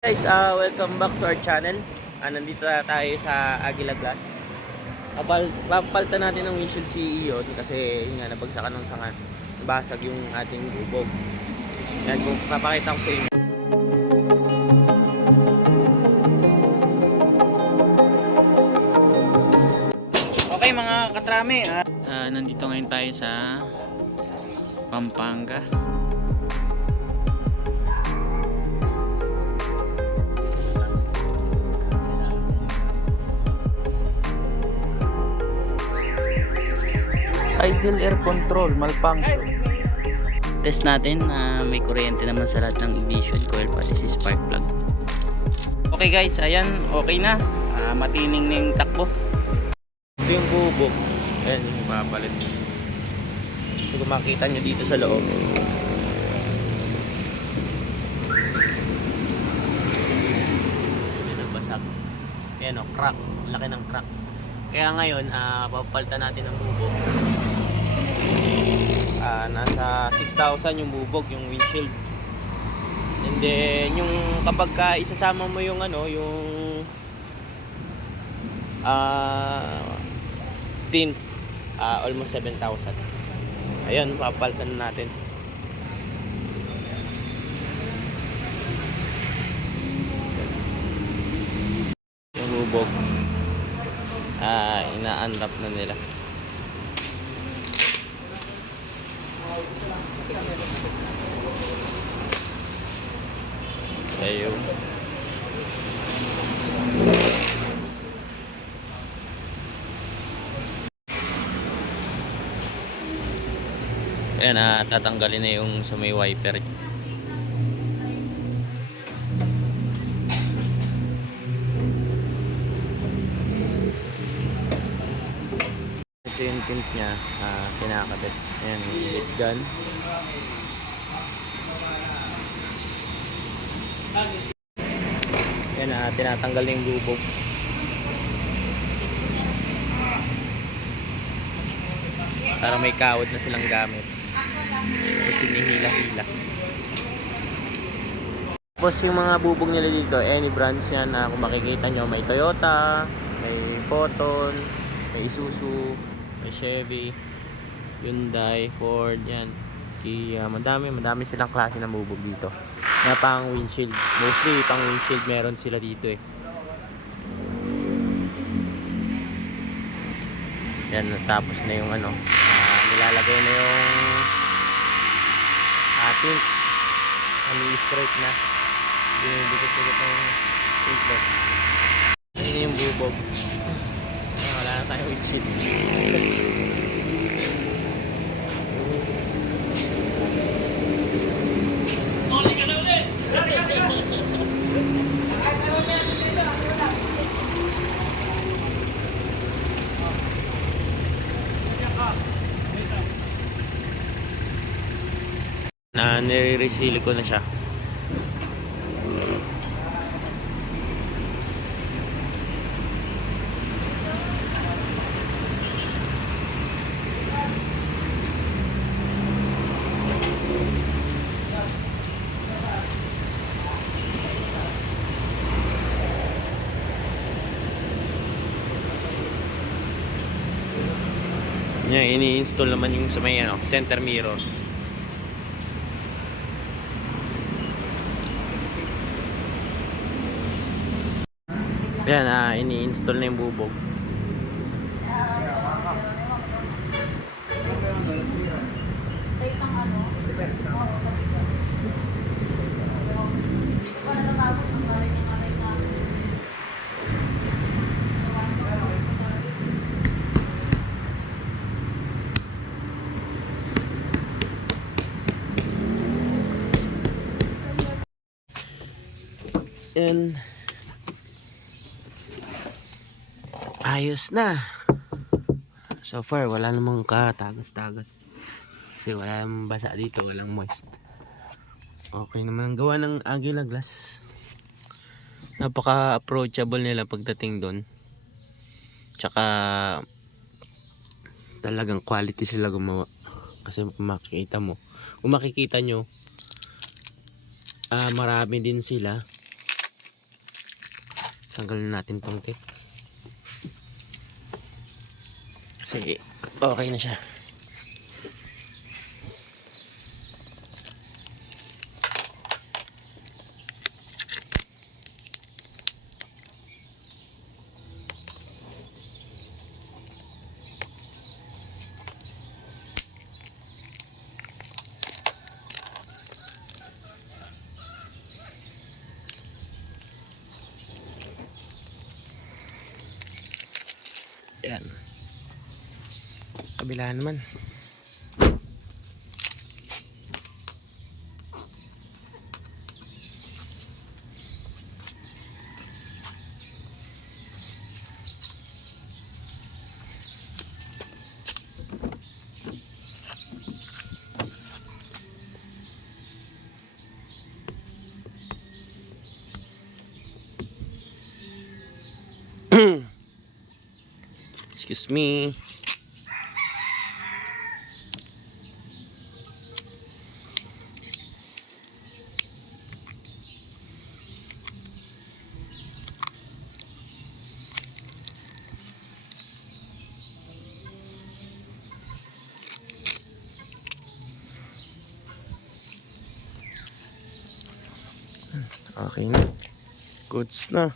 Guys, uh, welcome back to our channel. Ah, nandito na tayo sa Aguila Glass. Papal papalitan natin ng windshield Ion kasi yun nga nabagsakan ng sanga. Nabasag yung ating bubog. Yan, kung papakita ko sa inyo. Okay mga katrami, ah, ah, nandito ngayon tayo sa Pampanga. Idle air control malfunction. Test natin na may kuryente naman sa lahat ng ignition coil pati si spark plug. Okay guys, ayan, okay na. Ah, matining na yung takbo. Ito yung bubog. Ayan, yung papalit. So kung makikita nyo dito sa loob. Yan ang basag. Ayan o, crack. Laki ng crack. Kaya ngayon, ah papalitan natin ng bubog. Ah, nasa 6,000 yung bubog, yung windshield. And then, yung kapag ka isasama mo yung ano, yung ah tint, ah, almost 7,000. Ayun, papalitan na natin. Yung bubog. Ah, ina-unwrap na nila. Ayun. Ayan, ah, tatanggalin na yung sa may wiper. Ito yung tint niya, ah, kinakabit. Ayan, lit gun. Ayan, ah, tinatanggal na yung bubog. Para may kawad na silang gamit. Tapos hinihila-hila. Tapos yung mga bubog nila dito, any brands yan na kung makikita nyo, may Toyota, may Photon, may Isuzu, may Chevy, Hyundai, Ford, yan. Kia, madami, madami silang klase ng bubog dito. Na pang windshield. Mostly pang windshield meron sila dito eh. Yan, natapos na yung ano, ah, nilalagay na yung ating ano straight na. Yung tintlet. Yan na yung bubog. Na tayong windshield. na nire-reseal ko na siya. Yan, ini-install naman yung sa may ano, center mirror. Yan, ah, ini-install na yung bubog. And ayos na. So far, wala namang katagas-tagas. Kasi wala namang basa dito, walang moist. Okay naman ang gawa ng Aguila Glass. Napaka-approachable nila pagdating doon. Tsaka talagang quality sila gumawa. Kasi makikita mo, kung makikita nyo, ah marami din sila Tanggalin natin tong tape. Sige, okay na siya. Yan. Kabila naman. Excuse me. Okay na. Goods na.